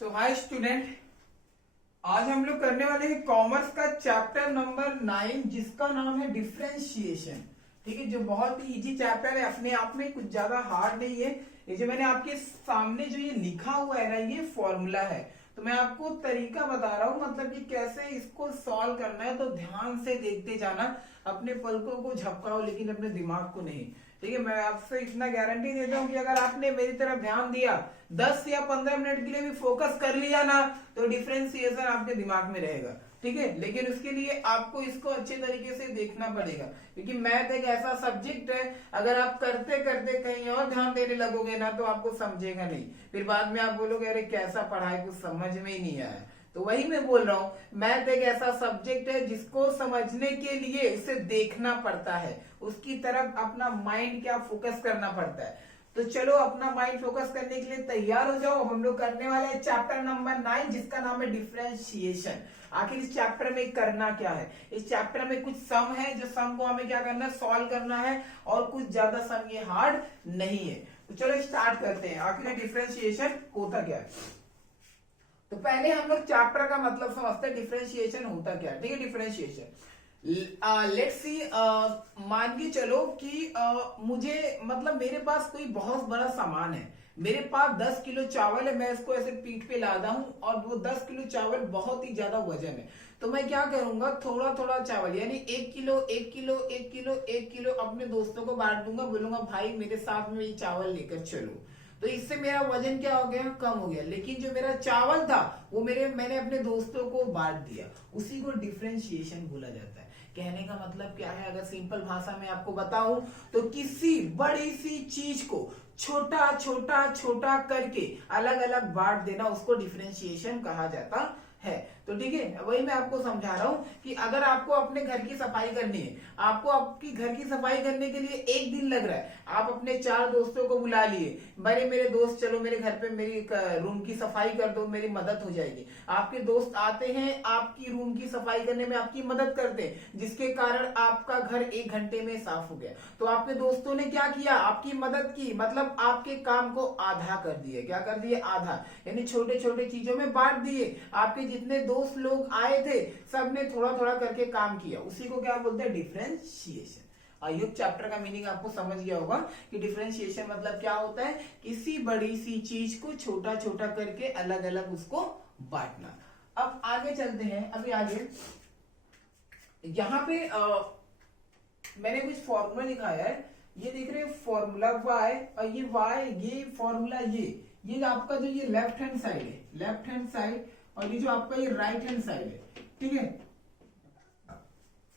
सो hi student, आज हम लोग करने वाले हैं कॉमर्स का चैप्टर नंबर 9 जिसका नाम है डिफरेंशिएशन। ठीक है, जो बहुत ही इजी चैप्टर है, अपने आप में कुछ ज्यादा हार्ड नहीं है। ये जो मैंने आपके सामने जो ये लिखा हुआ है ना, ये फॉर्मूला है। तो मैं आपको तरीका बता रहा हूँ, मतलब कि कैसे इसको सॉल्व करना है। तो ध्यान से देखते जाना, अपने पलकों को झपकाओ लेकिन अपने दिमाग को नहीं। ठीक है, मैं आपसे इतना गारंटी देता हूँ कि अगर आपने मेरी तरफ ध्यान दिया, 10 या 15 मिनट के लिए भी फोकस कर लिया ना, तो डिफरेंशिएशन आपके दिमाग में रहेगा। ठीक है, लेकिन उसके लिए आपको इसको अच्छे तरीके से देखना पड़ेगा, क्योंकि मैथ एक ऐसा सब्जेक्ट है, अगर आप करते करते कहीं और ध्यान देने लगोगे ना, तो आपको समझेगा नहीं। फिर बाद में आप बोलोगे अरे कैसा पढ़ाई, कुछ समझ में ही नहीं आया। तो वही मैं बोल रहा हूँ, मैथ एक ऐसा सब्जेक्ट है जिसको समझने के लिए उसे देखना पड़ता है, उसकी तरफ अपना माइंड क्या फोकस करना पड़ता है। तो चलो अपना माइंड फोकस करने के लिए तैयार हो जाओ। हम लोग करने वाले हैं चैप्टर नंबर 9 जिसका नाम है डिफरेंशिएशन। आखिर इस चैप्टर में करना क्या है? इस चैप्टर में कुछ सम है, जो सम को हमें क्या करना है, सॉल्व करना है, और कुछ ज्यादा सम ये हार्ड नहीं है। तो चलो स्टार्ट करते हैं, आखिर डिफरेंशिएशन होता क्या है। तो पहले हम लोग चैप्टर का मतलब समझते हैं, डिफरेंशिएशन होता क्या है। ठीक है, डिफरेंशिएशन लेट्स सी, मान के चलो कि मुझे मतलब मेरे पास कोई बहुत बड़ा सामान है। मेरे पास 10 किलो चावल है, मैं इसको ऐसे पीठ पे लादा हूं, और वो 10 किलो चावल बहुत ही ज्यादा वजन है। तो मैं क्या करूंगा, थोड़ा थोड़ा चावल यानी 1 किलो 1 किलो 1 किलो 1 किलो अपने दोस्तों को बांट दूंगा, बोलूंगा भाई मेरे साथ में ये चावल लेकर चलो। तो इससे मेरा वजन क्या हो गया, कम हो गया। लेकिन जो मेरा चावल था वो मैंने अपने दोस्तों को बांट दिया, उसी को डिफरेंशिएशन बोला जाता है। कहने का मतलब क्या है, अगर सिंपल भाषा में आपको बताऊं, तो किसी बड़ी सी चीज को छोटा छोटा छोटा करके अलग अलग बांट देना, उसको डिफरेंशिएशन कहा जाता है। तो ठीक है, वही मैं आपको समझा रहा हूं कि अगर आपको अपने घर की सफाई करनी है, आपको आपकी घर की सफाई करने के लिए 1 दिन लग रहा है, आप अपने 4 दोस्तों को बुला लिए, बड़े मेरे दोस्त चलो मेरे घर पे मेरी रूम की सफाई कर दो, मेरी मदद हो जाएगी। आपके दोस्त आते हैं, आपकी रूम की सफाई करने में आपकी मदद करते हैं, जिसके कारण आपका घर 1 घंटे में साफ हो गया। तो आपके दोस्तों ने क्या किया, आपकी मदद की, मतलब आपके काम को आधा कर दिए। क्या कर दिए, आधा, यानी छोटे छोटे चीजों में बांट दिए। आपके जितने दोस्त लोग आए थे, सबने थोड़ा थोड़ा करके काम किया, उसी को क्या बोलते हैं, डिफरेंशिएशन। आई होप चैप्टर का मीनिंग आपको समझ गया होगा कि डिफरेंशिएशन मतलब क्या होता है, किसी बड़ी सी चीज को छोटा छोटा करके अलग अलग उसको बांटना। अब आगे चलते हैं, अभी आगे यहाँ पे मैंने कुछ फॉर्मूला लिखाया है, ये देख रहे हैं फॉर्मूला y, और ये y, ये फॉर्मूला, ये आपका जो ये लेफ्ट हैंड साइड है, लेफ्ट हैंड साइड, और ये जो आपका ये राइट हैंड साइड है। ठीक है,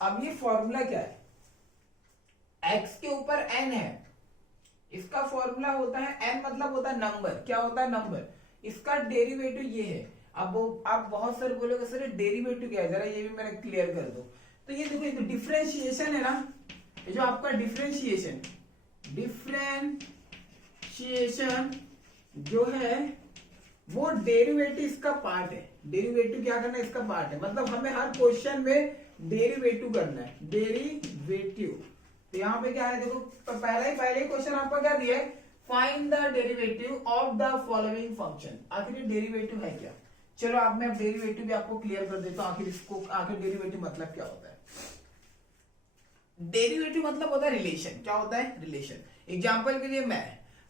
अब ये फॉर्मूला क्या है, x के ऊपर n है, इसका फॉर्मूला होता है n, मतलब होता है नंबर। क्या होता है, नंबर। इसका डेरिवेटिव ये है। अब आप बहुत सारे बोलोगे सर डेरिवेटिव क्या है, जरा ये भी मैंने क्लियर कर दो। तो ये देखो, डिफरेंशिएशन है ना, ये जो आपका डिफरेंशिएशन जो है वो डेरिवेटिव इसका पार्ट है। डेरिवेटिव क्या करना है, इसका पार्ट है। मतलब हमें हर क्वेश्चन में डेरिवेटिव करना है, डेरिवेटिव। तो यहाँ पे क्या है, देखो पहले ही क्वेश्चन आपका क्या दिया है, find the derivative of the following function. आखिर डेरिवेटिव है क्या, चलो अब मैं डेरिवेटिव भी आपको क्लियर कर देता हूँ। आखिर डेरिवेटिव मतलब क्या होता है। डेरिवेटिव मतलब होता है रिलेशन। क्या होता है, रिलेशन। एग्जाम्पल के लिए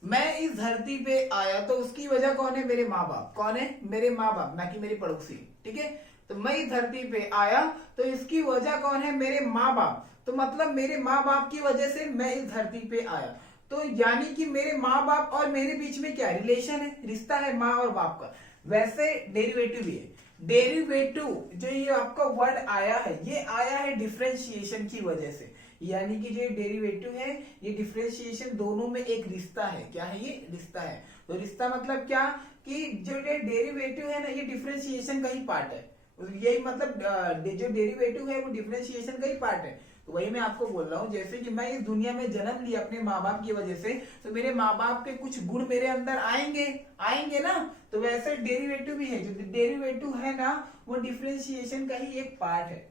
मैं इस धरती पे आया, तो उसकी वजह कौन है, मेरे माँ बाप। कौन है, मेरे माँ बाप, ना कि मेरे पड़ोसी। ठीक है, तो मैं इस धरती पे आया तो इसकी वजह कौन है, मेरे माँ बाप। तो मतलब मेरे माँ बाप की वजह से मैं इस धरती पे आया। तो यानी कि मेरे माँ बाप और मेरे बीच में क्या रिलेशन है, रिश्ता है माँ और बाप का। वैसे डेरिवेटिव भी है। डेरिवेटिव जो ये आपका वर्ड आया है, ये आया है डिफरेंशिएशन की वजह से। यानी कि जो डेरिवेटिव है, ये डिफरेंशिएशन, दोनों में एक रिश्ता है। क्या है, ये रिश्ता है। तो रिश्ता मतलब क्या, कि जो डेरिवेटिव है ना, ये डिफरेंशिएशन का ही पार्ट है। यही मतलब जो डेरिवेटिव है वो डिफरेंशिएशन का ही पार्ट है। तो वही मैं आपको बोल रहा हूँ, जैसे कि मैं इस दुनिया में जन्म लिया अपने माँ बाप की वजह से, तो मेरे माँ बाप के कुछ गुण मेरे अंदर आएंगे ना। तो वैसे डेरिवेटिव भी है, जो डेरिवेटिव है ना, वो डिफरेंशिएशन का ही एक पार्ट है।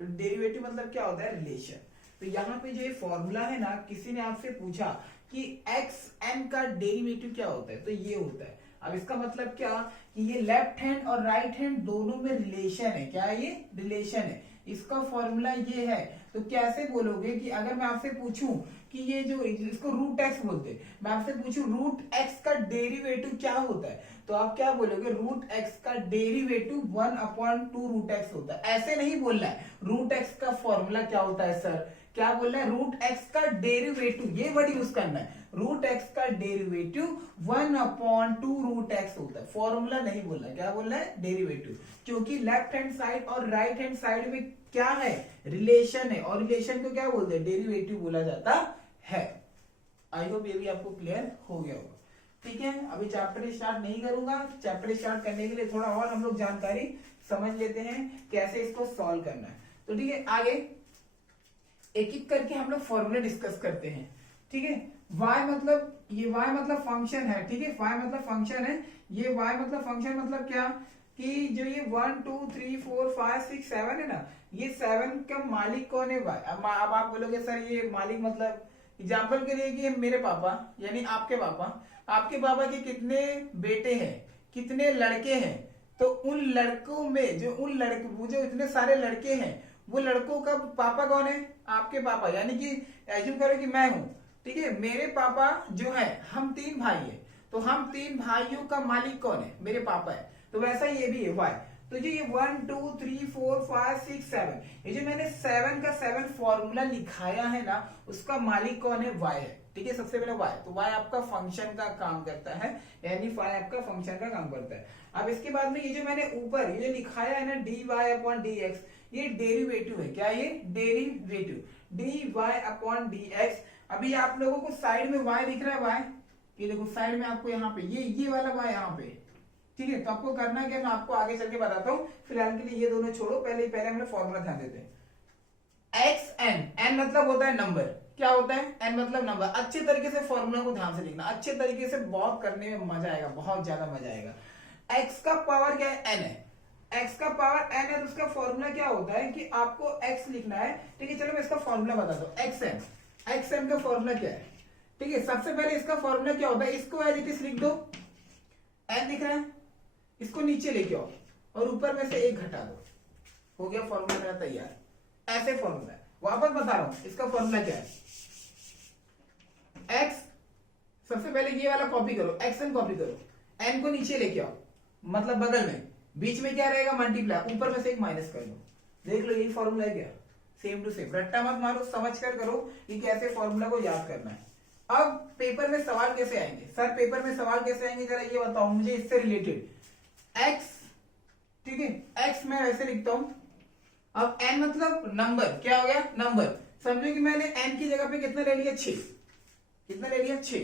तो डेरिवेटिव मतलब क्या होता है, रिलेशन। तो यहाँ पे जो ये फॉर्मूला है ना, किसी ने आपसे पूछा कि एक्स एन का डेरिवेटिव क्या होता है, तो ये होता है। अब इसका मतलब क्या कि ये लेफ्ट हैंड और राइट हैंड दोनों में रिलेशन है। क्या है ये? रिलेशन है। इसका फॉर्मूला ये है। तो कैसे बोलोगे कि अगर मैं आपसे पूछूं कि ये जो इसको रूट एक्स बोलते हैं, मैं आपसे पूछूं रूट एक्स का डेरिवेटिव क्या होता है, तो आप क्या बोलोगे? रूट एक्स का डेरिवेटिव 1/2 रूट एक्स होता है। ऐसे नहीं बोलना है रूट एक्स का फॉर्मूला क्या होता है सर, क्या बोलना है? रूट एक्स का डेरिवेटिव, ये वर्ड यूज करना है। रूट एक्स का डेरिवेटिव 1/2 रूट एक्स होता है। फॉर्मूला नहीं बोलना, क्या बोलना है? डेरिवेटिव। क्योंकि लेफ्ट हैंड साइड और राइट हैंड साइड में क्या है? रिलेशन है, और रिलेशन को क्या बोलते हैं? डेरिवेटिव बोला जाता है। आई होप ये भी आपको क्लियर हो गया होगा। ठीक है, अभी चैप्टर स्टार्ट नहीं करूंगा। चैप्टर स्टार्ट करने के लिए थोड़ा और हम लोग जानकारी समझ लेते हैं कैसे इसको सॉल्व करना है। तो ठीक है, आगे एक एक करके हम लोग फॉर्मूला डिस्कस करते हैं। ठीक है, y मतलब, ये y मतलब फंक्शन है। ठीक है, y मतलब फंक्शन है। ये y मतलब फंक्शन मतलब क्या कि जो ये 1 2 3 4 5 6 7 है ना, ये 7 का मालिक कौन है? y। अब आप बोलोगे सर ये मालिक मतलब, एग्जाम्पल के लिए कि मेरे पापा यानी आपके पापा के कितने बेटे हैं, कितने लड़के हैं, तो उन लड़कों में जो इतने सारे लड़के हैं, वो लड़कों का पापा कौन है? आपके पापा। यानी कि एज्यूम करो कि मैं हूं, ठीक है, मेरे पापा जो है, हम 3 भाई है, तो हम 3 भाइयों का मालिक कौन है? मेरे पापा है। तो वैसा ये भी है y। तो जो ये 1 2 3 4 5 6 7, ये जो मैंने 7 का 7 फॉर्मूला लिखाया है ना, उसका मालिक कौन है? y है। ठीक है, सबसे पहले y। तो y आपका फंक्शन का काम करता है, यानी y आपका फंक्शन का काम करता है। अब इसके बाद में ये जो मैंने ऊपर ये लिखाया है ना dy/dx, ये डेरिवेटिव है। क्या ये? Derivative dy/dx। अभी आप लोगों को साइड में y दिख रहा है, y, ये देखो साइड में आपको यहाँ पे ये वाला y यहाँ पे। ठीक है, तो आपको करना क्या, मैं आपको आगे चल के बताता हूँ। फिलहाल के लिए ये दोनों छोड़ो, पहले हम लोग फॉर्मूला ध्यान देते हैं। xn मतलब होता है नंबर। क्या होता है? n मतलब नंबर। अच्छे तरीके से फॉर्मूला को ध्यान से लिखना, अच्छे तरीके से, बहुत करने में मजा आएगा, बहुत ज्यादा मजा आएगा। x का पावर क्या है? n है। x का पावर n है, तो उसका फॉर्मूला क्या होता है कि आपको x लिखना है। ठीक है, चलो मैं इसका फॉर्मूला बताता हूँ। xn का फॉर्मूला क्या है? ठीक है, सबसे पहले इसका फॉर्मूला क्या होता है, इसको एज इट इज लिख दो। n दिख रहा है, इसको नीचे लेके आओ और ऊपर में से 1 घटा दो, हो गया फॉर्मूला मेरा तैयार। ऐसे फॉर्मूला है। वापस बता रहा हूं इसका फॉर्मूला क्या है। x, सबसे पहले ये वाला कॉपी करो, xn कॉपी करो, n को नीचे लेके आओ, मतलब बगल में, बीच में क्या रहेगा? मल्टीप्लाई, ऊपर में से 1 माइनस कर दो। देख लो यही फॉर्मूला है क्या? Same to same. रट्टा मत मारो, समझ कर करो कि कैसे फॉर्मूला को याद करना है। अब पेपर में सवाल कैसे आएंगे? सर पेपर में सवाल कैसे आएंगे, जरा ये बताओ मुझे इससे रिलेटेड। x, ठीक है, x मैं ऐसे लिखता हूं। अब n मतलब नंबर, क्या हो गया? नंबर। समझो कि मैंने n की जगह पे कितना ले लिया? 6। कितना ले लिया? 6।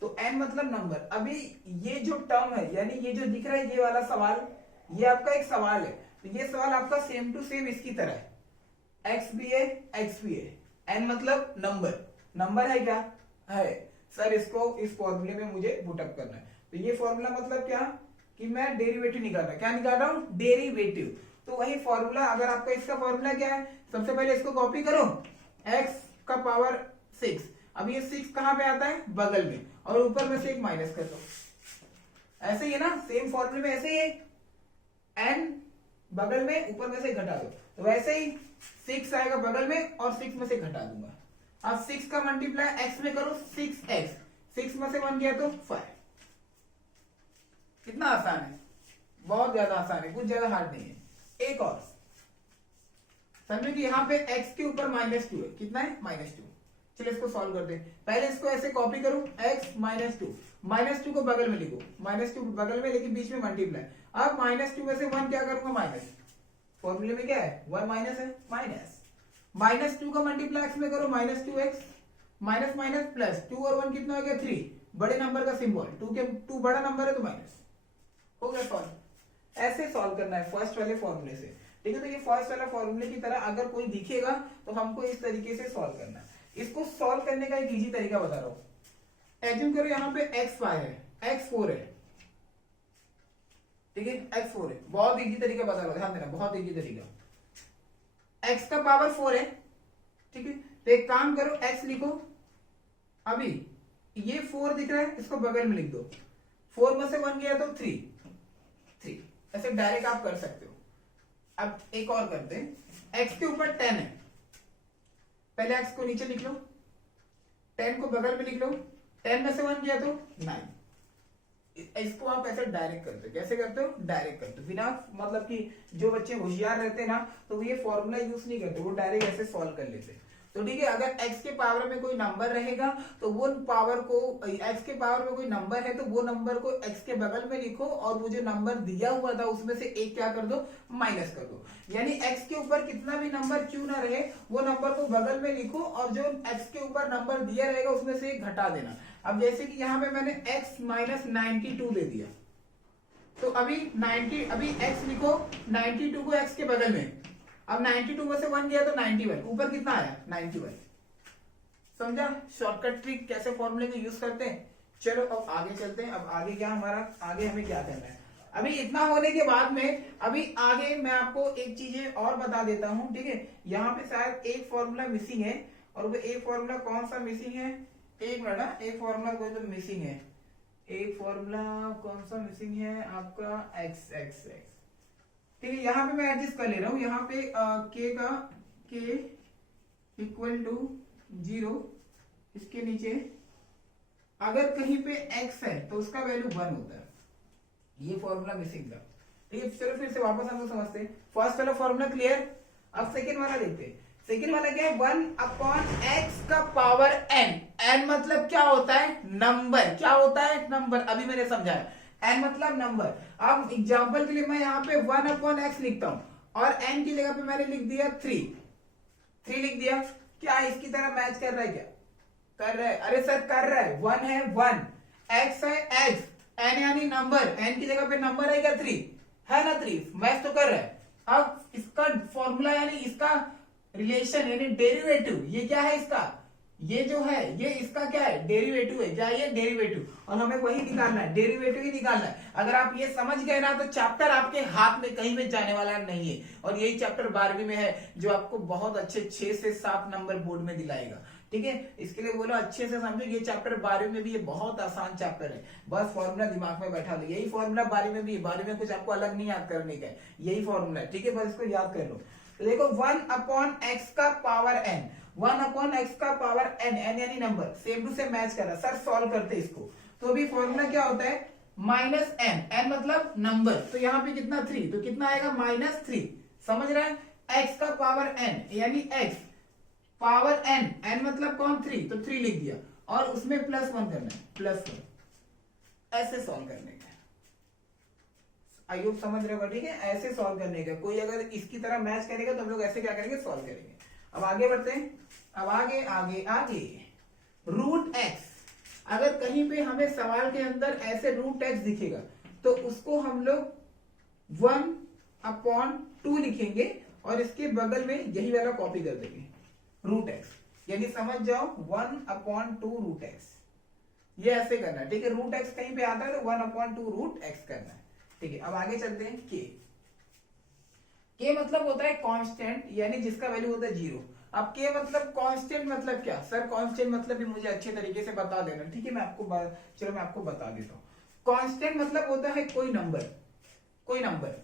तो n मतलब नंबर। अभी ये जो टर्म है, यानी ये जो दिख रहा है ये वाला सवाल, ये आपका एक सवाल है। तो ये सवाल आपका सेम टू सेम इसकी तरह है। x भी है, x भी है। n मतलब नंबर। नंबर है क्या? है। सर इसको इस फॉर्मूले में मुझे पुटअप करना है। तो ये फॉर्मूला मतलब क्या कि मैं डेरिवेटिव निकाल रहा हूं। क्या निकाल रहा हूं? डेरिवेटिव। तो वही फॉर्मूला, अगर आपका इसका फॉर्मूला क्या है, सबसे पहले इसको कॉपी करो, x का पावर 6। अब ये 6 कहां पे आता है? बगल में, और ऊपर में से 1 माइनस कर दो। ऐसे ही है ना, सेम फॉर्मूले में ऐसे ही है, n बगल में, ऊपर में से घटा दो। तो वैसे ही 6 आएगा बगल में और 6 में से घटा दूंगा। अब 6 का मल्टीप्लाई x में करो, 6x, 6 में से 1 गया तो 5। कितना आसान है, बहुत ज्यादा आसान है, कुछ ज्यादा हार्ड नहीं है। एक और समझो कि यहाँ पे x के ऊपर -2 है। कितना है? -2। चलिए इसको सॉल्व करते हैं। पहले इसको ऐसे कॉपी करो, x -2, -2 को बगल में लिखो, -2 बगल में, लेकिन बीच में मल्टीप्लाई। अब -2 में से 1 क्या करूंगा? माइनस। फॉर्मूले में क्या है? 1 माइनस है, माइनस। -2 का मल्टीप्लाई x में करो, -2x, माइनस माइनस प्लस, 2 और 1 कितना हो गया? 3। बड़े नंबर का सिंबल, 2 बड़ा नंबर है तो माइनस। हो गया सॉल्व। ऐसे सॉल्व करना है फर्स्ट वाले फॉर्मूले से। ठीक है, तो ये फर्स्ट वाला फॉर्मूले की तरह अगर कोई दिखेगा तो हमको इस तरीके से सॉल्व करना है। इसको सॉल्व करने का एक इजी तरीका बता रहा हूं। एज्यूम करो यहाँ पे x5 है, x4 है। ठीक है, x4 है। बहुत इजी तरीका बता रहा हूं, ध्यान देना, बहुत इजी तरीका। x का पावर 4 है। ठीक है, तो एक काम करो, x लिखो। अभी ये 4 दिख रहा है, इसको बगल में लिख दो। 4 में से 1 गया तो 3, ऐसे डायरेक्ट आप कर सकते हो। अब एक और करते हैं, x के ऊपर 10 है, पहले x को नीचे लिख लो, 10 को बगल में लिख लो, 10 में से 1 गया तो 9। इसको आप ऐसे डायरेक्ट करते हो, कैसे करते हो? डायरेक्ट करते हो, बिना मतलब कि जो बच्चे होशियार रहते हैं ना तो वो ये फॉर्मूला यूज नहीं करते, वो डायरेक्ट ऐसे सॉल्व कर लेते हैं। तो ठीक है, अगर x के पावर में कोई नंबर रहेगा तो वो पावर को, x के पावर में कोई नंबर है तो वो नंबर को x के बगल में लिखो और वो जो नंबर दिया हुआ था उसमें से एक क्या कर दो, माइनस कर दो। यानी x के ऊपर कितना भी नंबर क्यों ना रहे वो नंबर को बगल में लिखो और जो x के ऊपर नंबर दिया रहेगा उसमें से एक घटा देना। अब जैसे कि यहाँ पे मैंने x माइनस 92 दे दिया, तो अभी x लिखो, 92 को x के बगल में, अब 92 में से 1 गया तो 91, ऊपर कितना आया? 91। समझा शॉर्टकट ट्रिक कैसे फॉर्मूले को यूज करते हैं? चलो अब आगे चलते हैं। अब आगे क्या हमारा, आगे हमें क्या करना है? अभी इतना होने के बाद में अभी आगे मैं आपको एक चीजें और बता देता हूं, ठीक है। यहाँ पे शायद एक फॉर्मूला मिसिंग है, और वो एक फॉर्मूला कौन सा मिसिंग है? एक मिनट, एक फॉर्मूला कोई तो मिसिंग है, एक फॉर्मूला कौन सा मिसिंग है आपका? एक्स एक्स एक्स, ठीक है। यहाँ पे मैं एडजस्ट कर ले रहा हूँ, यहाँ पे के का के इक्वल टू 0, इसके नीचे अगर कहीं पे x है तो उसका वैल्यू 1 होता है, ये फॉर्मूला मिसिंग था, ठीक है। चलो फिर से वापस हम लोग समझते हैं। फर्स्ट वाला फॉर्मूला क्लियर, अब सेकेंड वाला देखते हैं। सेकेंड वाला क्या है? 1/x का पावर n, n मतलब क्या होता है? नंबर। क्या होता है? नंबर। अभी मैंने समझाया, n मतलब नंबर। अब एग्जांपल के लिए मैं यहाँ पे 1/x लिखता हूं और n की जगह पे मैंने लिख दिया 3 लिख दिया। क्या इसकी तरह मैच कर रहा है? क्या कर रहा है? अरे सर कर रहा है, 1 है 1, x है x, n यानी नंबर, n की जगह पे नंबर है क्या? 3 है ना, 3 मैच तो कर रहा है। अब इसका फॉर्मूला यानी इसका रिलेशन यानी डेरिवेटिव, ये क्या है इसका? ये जो है ये इसका क्या है? डेरिवेटिव है। क्या ये? डेरिवेटिव। और हमें वही निकालना है, डेरिवेटिव ही निकालना है। अगर आप ये समझ गए ना तो चैप्टर आपके हाथ में कहीं में जाने वाला नहीं है। और यही चैप्टर 12वीं में है जो आपको बहुत अच्छे 6 से 7 नंबर बोर्ड में दिलाएगा, ठीक है। इसके लिए बोलो अच्छे से समझो, ये चैप्टर 12वीं में भी ये बहुत आसान चैप्टर है, बस फॉर्मूला दिमाग में बैठा लो। यही फॉर्मूला 12वीं में भी है, 12वीं में कुछ आपको अलग नहीं याद करने का है, यही फॉर्मूला है, ठीक है। बस इसको याद कर लो। तो देखो 1/x का पावर n, 1/x का पावर n, n यानी नंबर, सेम टू सेम मैच कर रहा है। सर सॉल्व करते इसको, तो अभी फॉर्मूला क्या होता है? माइनस n, n मतलब नंबर, तो यहाँ पे कितना 3, तो कितना आएगा? -3। समझ रहा है? x का पावर n यानी x पावर n, n मतलब कौन? 3, तो 3 लिख दिया और उसमें +1 करना है, +1, ऐसे सॉल्व करने का। आई होप समझ रहे हो, ठीक है। ऐसे सॉल्व करने का, कोई अगर इसकी तरह मैच करेगा तो हम लोग ऐसे क्या करेंगे? सॉल्व करेंगे। अब आगे बढ़ते हैं। अब आगे आगे आगे √x, अगर कहीं पे हमें सवाल के अंदर ऐसे √x दिखेगा तो उसको हम लोग 1/2 लिखेंगे और इसके बगल में यही वाला कॉपी कर देंगे, √x, यानी समझ जाओ 1/2 √x, ये ऐसे करना है, ठीक है। √x कहीं पे आता है तो 1/2 √x करना है, ठीक है। अब आगे चलते हैं। के मतलब होता है कांस्टेंट, यानी जिसका वैल्यू होता है 0। अब के मतलब कांस्टेंट मतलब क्या? सर कांस्टेंट मतलब भी मुझे अच्छे तरीके से बता देना, ठीक है। मैं आपको चलो मैं आपको बता देता हूँ। कांस्टेंट मतलब होता है कोई नंबर,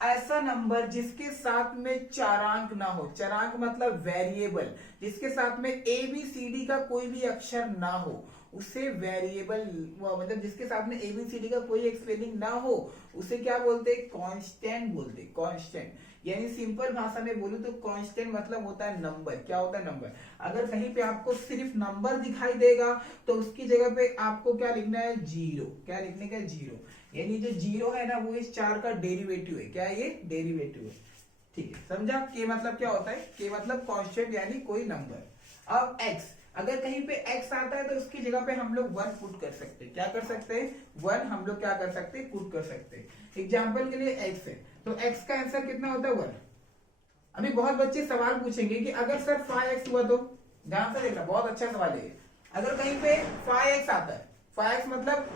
ऐसा नंबर जिसके साथ में चारांक ना हो। चारांक मतलब वेरिएबल, जिसके साथ में ABCD का कोई भी अक्षर ना हो उसे वेरिएबल, मतलब जिसके साथ में ABCD का कोई एक स्पेलिंग ना हो उसे क्या बोलते हैं? कांस्टेंट बोलते हैं, कांस्टेंट। यानी सिंपल भाषा में बोलूं तो कांस्टेंट मतलब होता है नंबर। क्या होता है? नंबर। अगर कहीं पे आपको सिर्फ नंबर दिखाई देगा तो उसकी जगह पे आपको क्या लिखना है? 0। क्या लिखने का? 0। यानी जो 0 है ना वो इस 4 का डेरिवेटिव है। क्या है ये? डेरिवेटिव है, ठीक है। समझा? के मतलब क्या होता है? के मतलब कांस्टेंट यानी कोई नंबर। अब x, अगर कहीं पे x आता है तो उसकी जगह पे हम लोग 1 पुट कर सकते हैं। क्या कर सकते हैं? 1 हम लोग क्या कर सकते हैं? पुट कर सकते हैं। एग्जाम्पल के लिए x है तो x का आंसर कितना होता है? 1। अभी बहुत बच्चे सवाल पूछेंगे कि अगर सर 5x हुआ तो, ध्यान से देखना, बहुत अच्छा सवाल है। अगर कहीं पे 5x आता है, 5x मतलब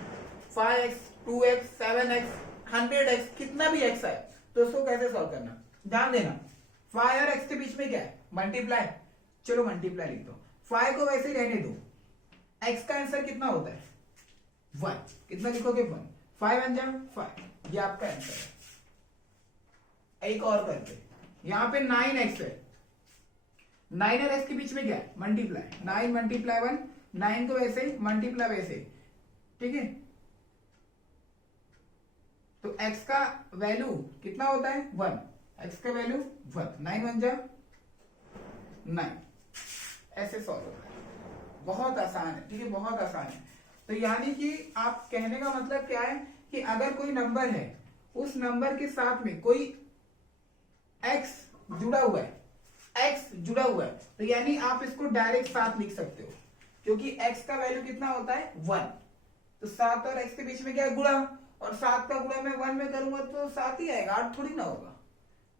5x 2x 7x 100x, कितना भी x है तो उसको कैसे सॉल्व करना? ध्यान देना, 5 और x के बीच में क्या है? मल्टीप्लाई। चलो मल्टीप्लाई लिख दो, 5 को वैसे ही रहने दो। x का आंसर कितना होता है? 1। कितना लिखोगे? 1। 5 वन जा 5, ये आपका आंसर है। एक और करते, यहाँ पे 9x है, 9 और x के बीच में क्या है, मल्टीप्लाई, 9 मल्टीप्लाई 1, 9 को वैसे ही मल्टीप्लाई वैसे ही, ठीक है। तो x का वैल्यू कितना होता है 1, x का वैल्यू 1, 9 वन जा 9, ऐसे सॉल्व होता है। बहुत आसान है, ठीक है, बहुत आसान है। तो यानी कि आप कहने का मतलब क्या है कि अगर कोई नंबर है, उस नंबर के साथ में कोई x जुड़ा हुआ है, x जुड़ा हुआ है, तो यानी आप इसको डायरेक्ट साथ लिख सकते हो, क्योंकि x का वैल्यू कितना होता है 1, तो 7 और x के बीच में क्या है, गुणा, और 7 का गुणा मैं 1 में करूंगा तो 7 ही आएगा, 8 थोड़ी ना होगा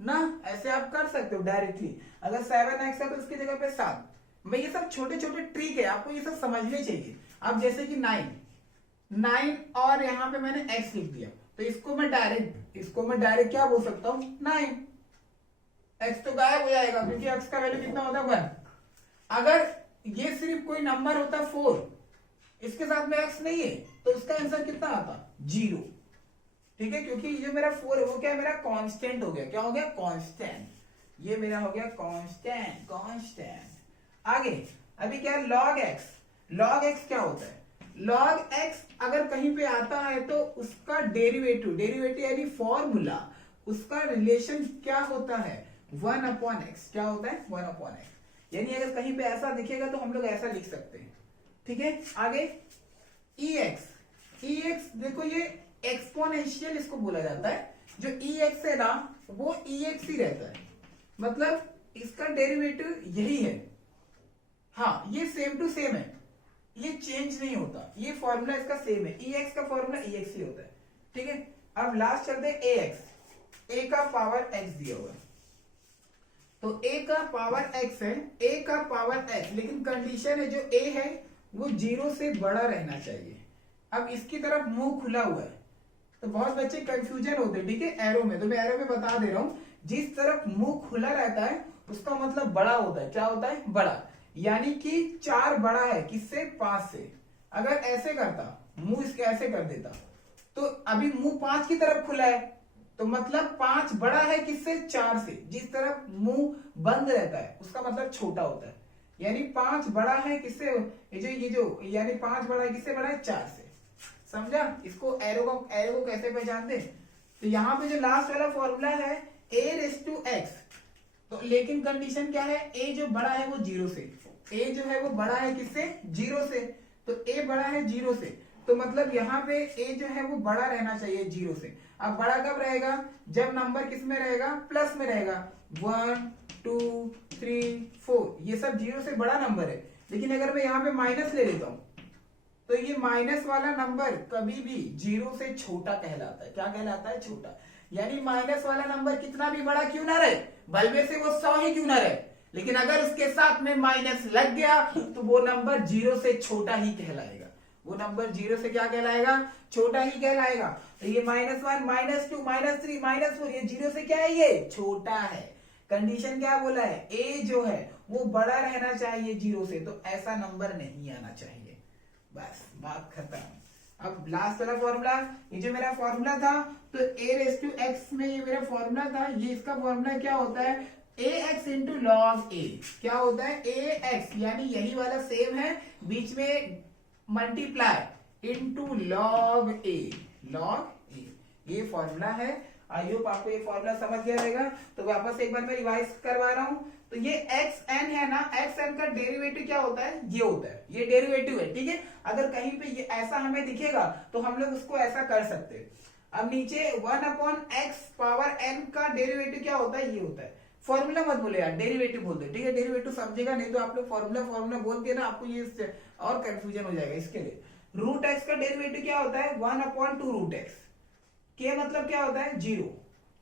ना। ऐसे आप कर सकते हो डायरेक्टली। अगर 7x है तो उसकी जगह पे 7। मैं ये सब छोटे छोटे ट्रिक है, आपको ये सब समझने चाहिए। अब जैसे कि 9 और यहाँ पे मैंने x लिख दिया, तो इसको मैं डायरेक्ट क्या बोल सकता हूँ 9, x तो गायब हो जाएगा क्योंकि x का वैल्यू कितना होता है 1। अगर ये सिर्फ कोई नंबर होता 4, इसके साथ में x नहीं है, तो उसका आंसर कितना आता 0, ठीक है, क्योंकि जो मेरा 4 है वो क्या है, मेरा कांस्टेंट हो गया। क्या हो गया, कांस्टेंट, ये मेरा हो गया कांस्टेंट। आगे अभी क्या है, log x क्या होता है, log x अगर कहीं पे आता है तो उसका डेरिवेटिव यानी फॉर्मूला, उसका रिलेशन क्या होता है 1/x, क्या होता है 1/x, यानी अगर कहीं पे ऐसा दिखेगा तो हम लोग ऐसा लिख सकते हैं, ठीक है। आगे ex देखो, ये एक्सपोनेंशियल इसको बोला जाता है। जो ex है ना, वो ex ही रहता है, मतलब इसका डेरिवेटिव यही है। हाँ, ये सेम टू सेम है, ये चेंज नहीं होता, ये फॉर्मूला इसका सेम है, ex का फॉर्मूला ex ही होता है, ठीक है। अब लास्ट चलते हैं ax, a का पावर x दिया हुआ है, तो a का पावर x है, a का पावर x, लेकिन कंडीशन है जो a है वो 0 से बड़ा रहना चाहिए। अब इसकी तरफ मुंह खुला हुआ है, तो बहुत बच्चे कंफ्यूजन होते हैं, ठीक है, एरो में, तो मैं एरो में बता दे रहा हूं, जिस तरफ मुंह खुला रहता है उसका मतलब बड़ा होता है। क्या होता है, बड़ा, यानी कि 4 बड़ा है किससे, 5 से। अगर ऐसे करता, मुंह इसके ऐसे कर देता, तो अभी मुंह 5 की तरफ खुला है, तो मतलब 5 बड़ा है किससे, 4 से। जिस तरफ मुंह बंद रहता है उसका मतलब छोटा होता है, यानी 5 बड़ा है किससे, ये जो यानी 5 बड़ा है किससे, बड़ा है 4 से। समझा, इसको एरो को कैसे पहचानते, तो यहाँ पे जो लास्ट वाला फॉर्मूला है a⁻x, तो लेकिन कंडीशन क्या है, a जो बड़ा है वो 0 से, a जो है वो बड़ा है किससे, 0 से, तो a बड़ा है 0 से, तो मतलब यहाँ पे a जो है वो बड़ा रहना चाहिए 0 से। अब बड़ा कब रहेगा, जब नंबर किस में रहेगा, प्लस में रहेगा, 1 2 3 4, ये सब 0 से बड़ा नंबर है। लेकिन अगर मैं यहाँ पे माइनस ले लेता हूं, तो ये माइनस वाला नंबर कभी भी 0 से छोटा कहलाता है। क्या कहलाता है, छोटा। यानी माइनस वाला नंबर कितना भी बड़ा क्यों ना रहे, बल्कि से वो 100 ही क्यों ना रहे, लेकिन अगर उसके साथ में माइनस लग गया तो वो नंबर 0 से छोटा ही कहलाएगा। वो नंबर 0 से क्या कहलाएगा, छोटा ही कहलाएगा। तो ये -1 -2 -3 -4, ये 0 से क्या है, ये छोटा है। कंडीशन क्या बोला है, a जो है वो बड़ा रहना चाहिए 0 से, तो ऐसा नंबर नहीं आना चाहिए। बस बात खत्म। अब लास्ट वाला फॉर्मूला, ये जो मेरा फॉर्मूला था, तो a⁻x में ये मेरा फॉर्मूला था, ये इसका फॉर्मूला क्या होता है, ax into log a। क्या होता है, ax, यानी यही वाला सेम है, बीच में मल्टीप्लाई इनटू log a, ये फॉर्मूला है। आई होप आपको ये फॉर्मूला समझ गया रहेगा। तो वापस एक बार मैं रिवाइज करवा रहा हूं, तो ये xn है ना, xn का डेरिवेटिव क्या होता है, ये होता है, ये डेरिवेटिव है, ठीक है। अगर कहीं पे ये ऐसा हमें दिखेगा तो हम लोग उसको ऐसा कर सकते हैं। अब नीचे 1/x पावर n का डेरिवेटिव क्या होता है, ये होता है। फॉर्मूला मत बोले यार, डेरिवेटिव बोलते, ठीक है, डेरिवेटिव समझेगा, नहीं तो आप लोग फॉर्मूला बोल के ना आपको ये और कंफ्यूजन हो जाएगा। इसके लिए √x का डेरिवेटिव क्या होता है, 1/2√x। के मतलब क्या होता है, 0,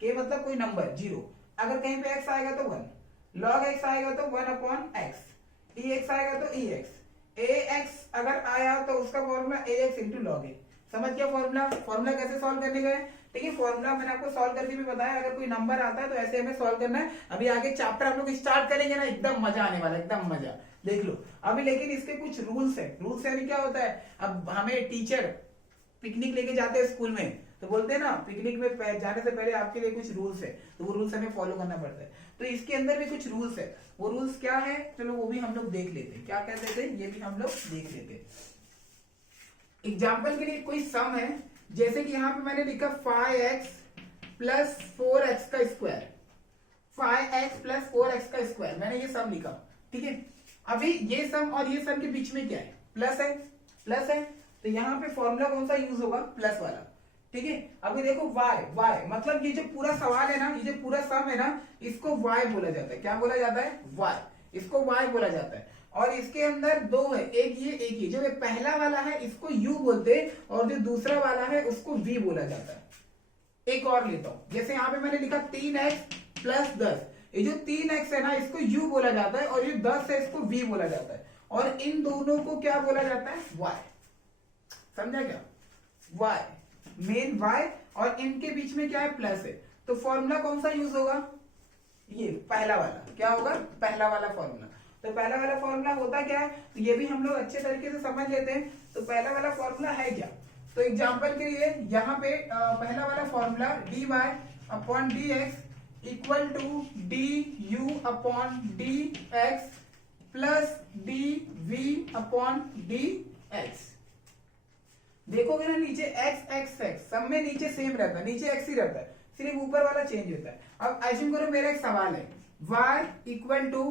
के मतलब कोई नंबर 0, अगर कहीं पे x आएगा तो 1, log x आएगा तो 1/x, ex आएगा तो ex, ax अगर आया तो उसका formula ax into log a। समझ गया फॉर्मूला कैसे सॉल्व करने का है, ठीक है। फॉर्मूला मैंने आपको सॉल्व करके भी बताया, अगर कोई नंबर आता है तो ऐसे हमें सॉल्व करना है। अभी आगे चैप्टर हम लोग स्टार्ट करेंगे ना, एकदम मजा आने वाला, एकदम मजा, देख लो अभी। लेकिन इसके कुछ रूल्स है, रूल्स यानी क्या होता है, अब हमें टीचर पिकनिक लेके जाते हैं स्कूल में तो बोलते हैं ना पिकनिक में जाने से पहले आपके लिए कुछ रूल्स है, तो वो रूल्स हमें फॉलो करना पड़ता है। तो इसके अंदर भी कुछ रूल्स है, वो रूल्स क्या है चलो वो भी हम लोग देख लेते हैं, क्या कहते थे ये भी हम लोग देख लेते हैं। एग्जाम्पल के लिए कोई सम है, जैसे कि यहाँ पे मैंने लिखा 5x प्लस 4x का स्क्वायर, 5x प्लस 4x का स्क्वायर, मैंने ये सम लिखा, ठीक है। अभी ये सम और ये सम के बीच में क्या है, प्लस है, प्लस है, तो यहाँ पे फॉर्मूला कौन सा यूज होगा, प्लस वाला, ठीक है। अभी देखो y मतलब ये जो पूरा सवाल है ना, ये जो पूरा सम है ना, इसको y बोला जाता है, क्या बोला जाता है, y, इसको y बोला जाता है। और इसके अंदर दो है, एक ये, जो ये पहला वाला है इसको u बोलते हैं, और जो दूसरा वाला है उसको v बोला जाता है। एक और लेता हूं, जैसे यहाँ पे मैंने लिखा 3x प्लस 10, ये जो 3x है ना इसको u बोला जाता है, और ये 10 है इसको v बोला जाता है, और इन दोनों को क्या बोला जाता है, y, समझा क्या, y, मेन y, और इनके बीच में क्या है, प्लस है, तो फॉर्मूला कौन सा यूज होगा, ये पहला वाला, क्या होगा, पहला वाला फॉर्मूला। तो पहला वाला फॉर्मूला होता क्या है, तो ये भी हम लोग अच्छे तरीके से समझ लेते हैं। तो पहला वाला फॉर्मूला है क्या, तो एग्जांपल के लिए यहाँ पे पहला वाला formula dy upon dx equal to du upon dx plus dv upon dx। देखोगे ना नीचे x सब में नीचे सेम रहता है, नीचे x ही रहता है, सिर्फ ऊपर वाला चेंज होता है। अब एज्यूम करो मेरा एक सवाल है, y equal to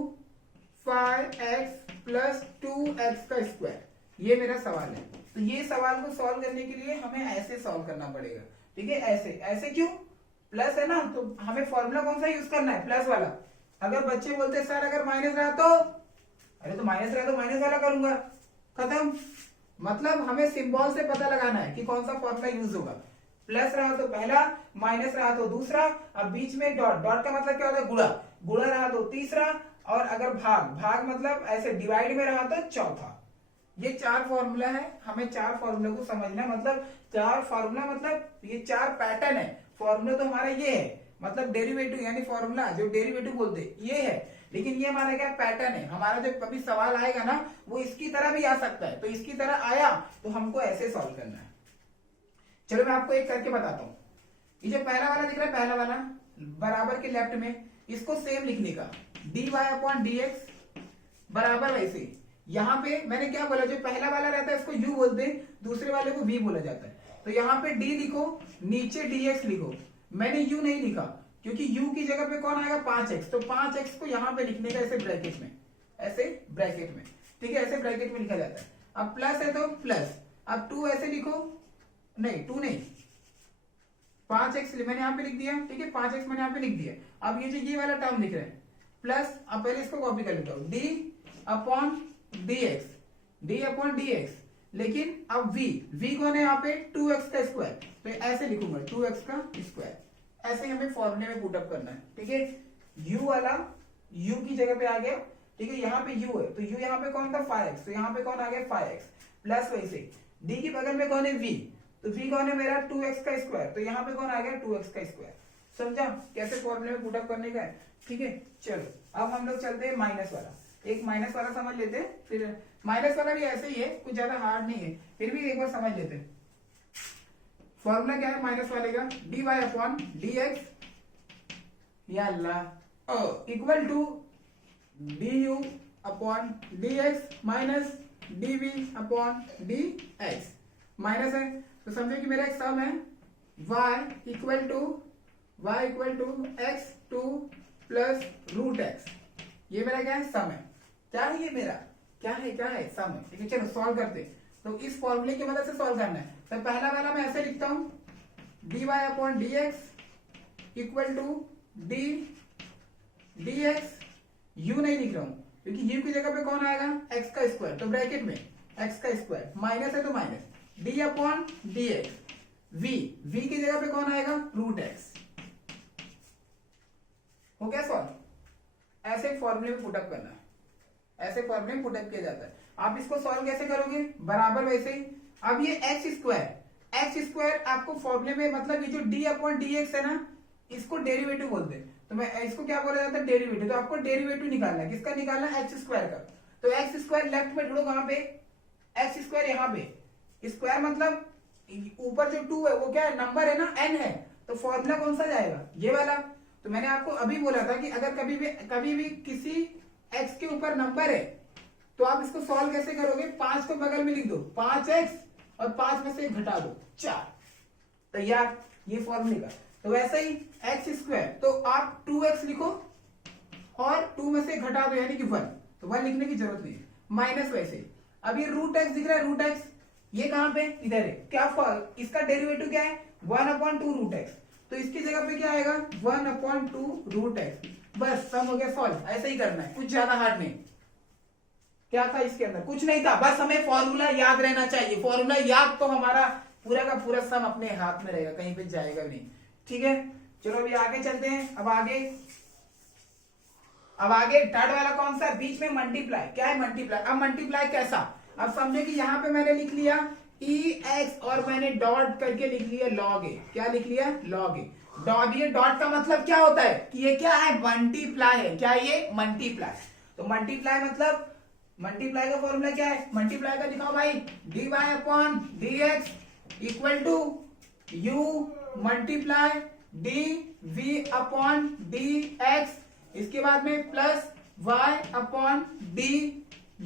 5x plus 2x का स्क्वायर, ये मेरा सवाल है। तो ये सवाल को सॉल्व करने के लिए हमें ऐसे सॉल्व करना पड़ेगा, ठीक है, ऐसे, ऐसे क्यों, प्लस है ना, तो हमें फॉर्मूला कौन सा यूज करना है, प्लस वाला। अगर बच्चे बोलते सर अगर माइनस रहा तो, अरे तो माइनस रहा तो माइनस वाला करूंगा, खत्म। मतलब हमें सिंबल से पता लगाना है कि कौन सा फॉर्मूला यूज होगा, प्लस रहा तो पहला, माइनस रहा तो दूसरा, अब बीच में डॉट, डॉट का मतलब क्या होता है, गुणा, गुणा रहा तो तीसरा, और अगर भाग मतलब ऐसे डिवाइड में रहा तो चौथा। ये 4 फॉर्मूला है, हमें 4 फॉर्मूला को समझना, मतलब 4 फॉर्मूला मतलब ये 4 पैटर्न है। फॉर्मूला तो हमारा ये है, मतलब डेरिवेटिव यानी फॉर्मूला जो डेरिवेटिव बोलते ये है, लेकिन ये हमारा क्या पैटर्न है। हमारा जब कभी सवाल आएगा ना वो इसकी तरह भी आ सकता है, तो इसकी तरह आया तो हमको ऐसे सॉल्व करना है। चलो मैं आपको एक करके बताता हूँ। ये जो पहला वाला दिख रहा है, पहला वाला बराबर के लेफ्ट में, इसको सेम लिखने का, dy अपॉन dx बराबर वैसे। यहाँ पे मैंने क्या बोला, जो पहला वाला रहता है इसको u बोलते हैं, दूसरे वाले को v बोला जाता है। तो यहाँ पे d लिखो, नीचे dx लिखो। मैंने u नहीं लिखा क्योंकि u की जगह पे कौन आएगा, 5x, तो 5x को यहाँ पे लिखने का ऐसे ब्रैकेट में, ऐसे ब्रैकेट में, ठीक है, ऐसे ब्रैकेट में लिखा जाता है। अब प्लस है तो प्लस, अब 2 ऐसे लिखो, नहीं 2 नहीं, 5x मैंने यहाँ पे लिख दिया, ठीक है, 5x मैंने यहाँ पे लिख दिया। अब ये जो ये वाला टर्म लिख रहे हैं प्लस, अब पहले इसको कॉपी कर लेता हूँ, d upon dx, d upon dx, लेकिन अब v कौन है यहाँ पे, 2x का स्क्वायर, तो ऐसे लिखूंगा 2x का स्क्वायर, ऐसे हमें फॉर्मूले में पुटअप करना है, ठीक है। u वाला u की जगह पे आ गया, ठीक है, यहाँ पे u है तो u यहाँ पे कौन था 5x, तो यहाँ पे कौन आ गया 5x, प्लस वैसे d के बगल में कौन है v, तो v कौन है मेरा 2x का स्क्वायर, तो यहाँ पे कौन आ गया 2x का स्क्वायर। समझा कैसे फॉर्मूले में पुटअप करने का है, ठीक है। चलो अब हम लोग चलते हैं माइनस वाला, एक माइनस वाला समझ लेते हैं, फिर माइनस वाला भी ऐसे ही है, कुछ ज्यादा हार्ड नहीं है, फिर भी एक बार समझ लेते हैं। फॉर्मूला क्या है माइनस वाले का, dy अपॉन dx या अल्लाह equal to du upon dx minus dv upon dx। Minus है तो समझो कि मेरा एक सम है y equal to x2 plus root x, ये मेरा क्या है, सम है। क्या है ये मेरा, क्या है सम है, ठीक है। चलो सॉल्व करते, तो इस फॉर्मूले की मदद से सॉल्व करना है। तो पहला वाला मैं ऐसे लिखता हूं, dy upon dx equal to dx, u नहीं लिख रहा हूं क्योंकि u की जगह पे कौन आएगा, x का स्क्वायर, तो ब्रैकेट में x का स्क्वायर, माइनस है तो minus, d upon dx, v की जगह पे कौन आएगा, रूट x। हो गया सॉल्व। ऐसे फॉर्मूले में पुटअप करना है, ऐसे फॉर्मूले में पुटअप किया जाता है। आप इसको सॉल्व कैसे करोगे, बराबर वैसे ही। अब ये एक्स स्क्वायर आपको फॉर्मूले में, मतलब ये जो d अपॉन dx है ना, इसको डेरिवेटिव बोलते हैं, तो मैं इसको क्या बोला जाता है, डेरिवेटिव। तो आपको डेरिवेटिव निकालना है, किसका निकालना है, एक्स स्क्वायर का। तो एक्स स्क्वायर लेफ्ट में ढूंढो, कहां पे, एक्स स्क्वायर यहाँ पे, स्क्वायर मतलब ऊपर जो 2 है वो क्या है, नंबर है ना, n है, तो फॉर्मूला कौन सा जाएगा, ये वाला। तो मैंने आपको अभी बोला था कि अगर कभी भी किसी x के ऊपर नंबर है तो आप इसको सॉल्व कैसे करोगे, 5 को बगल में लिख दो, 5x और 5 में से घटा दो 4, तैयार, ये फॉर्मूले का। तो वैसे ही एक्स स्क्वायर, तो आप 2x लिखो और 2 में से घटा दो यानी कि 1, तो 1 लिखने की जरूरत नहीं है, माइनस वैसे। अब ये रूट एक्स दिख रहा है, रूट एक्स ये कहां पे, इधर है, क्या इसका डेरिवेटिव क्या है, 1/2 रूट एक्स, तो इसकी जगह पे क्या आएगा, 1/2 रूट एक्स, बस सम हो गया सॉल्व। ऐसे ही करना है, कुछ ज्यादा हार्ड नहीं। क्या था इसके अंदर, कुछ नहीं था, बस हमें फॉर्मूला याद रहना चाहिए, फॉर्मूला याद तो हमारा पूरा का पूरा सम अपने हाथ में रहेगा, कहीं पे जाएगा नहीं। ठीक है, चलो अभी आगे चलते हैं। अब आगे थर्ड वाला कौन सा, बीच में मल्टीप्लाई, क्या है मल्टीप्लाई। अब मल्टीप्लाई कैसा, अब समझे कि यहां पे मैंने लिख लिया ex और मैंने डॉट करके लिख लिया log a, क्या लिख लिया, log a। ये डॉट का मतलब क्या होता है कि ये क्या है, मल्टीप्लाई है, क्या ये मल्टीप्लाई। तो मल्टीप्लाई मतलब, मल्टीप्लाई का फॉर्मूला क्या है, मल्टीप्लाई का दिखाओ भाई, dy upon dx equal to u multiply dv upon dx, इसके बाद में plus y upon d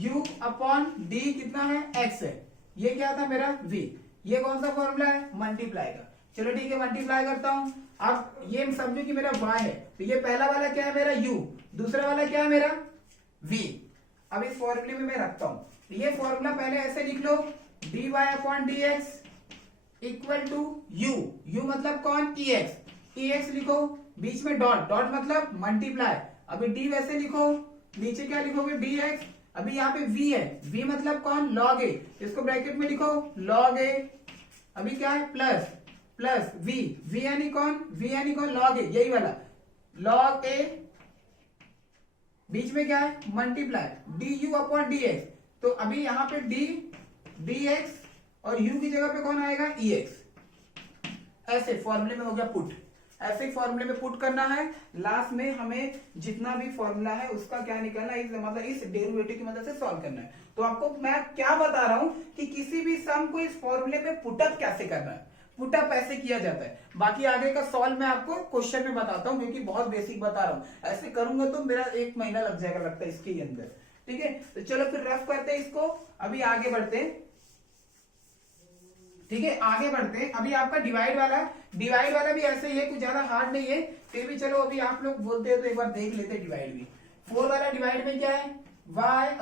u upon d कितना है, x है, ये क्या था मेरा v। ये कौन सा फॉर्मूला है, मल्टीप्लाई का। चलो ठीक है, मल्टीप्लाई करता हूं। अब ये समझो कि मेरा y है, तो ये पहला वाला क्या है मेरा u, दूसरा वाला क्या है मेरा v। अब इस फॉर्मूले में मैं रखता हूं, तो ये फॉर्मूला पहले ऐसे लिख लो, dy upon dx equal to u मतलब कौन, ex लिखो, बीच में डॉट, डॉट मतलब मल्टीप्लाई, अभी d वैसे लिखो, नीचे क्या लिखोगे dx, अभी यहाँ पे v है, v मतलब कौन, log a, इसको ब्रैकेट में लिखो log a, अभी क्या है प्लस v यानी कौन, log a, यही वाला log a, बीच में क्या है मल्टीप्लाई du अपॉन dx, तो अभी यहाँ पे dx और u की जगह पे कौन आएगा, ex। ऐसे फॉर्मूले में हो गया पुट, ऐसे फॉर्मूले में पुट करना है, लास्ट में हमें जितना भी फॉर्मूला है उसका क्या निकालना है, मतलब इस डेरिवेटिव की मदद से सॉल्व करना है। तो आपको मैं क्या बता रहा हूं कि किसी भी सम को इस फॉर्मूले में पुटअप कैसे करना है, पुटअप ऐसे किया जाता है। बाकी आगे का सॉल्व मैं आपको क्वेश्चन में बताता हूं, क्योंकि बहुत बेसिक बता रहा हूं, ऐसे करूंगा तो मेरा 1 महीना लग जाएगा लगता है इसके अंदर। ठीक है, तो चलो फिर रफ करते हैं इसको, अभी आगे बढ़ते हैं। ठीक है, आगे बढ़ते हैं। अभी आपका डिवाइड वाला भी ऐसे ही है, कुछ ज्यादा हार्ड नहीं है, फिर भी चलो अभी आप लोग बोलते हैं तो एक बार देख लेते हैं डिवाइड भी। 4 वाला डिवाइड में क्या है, y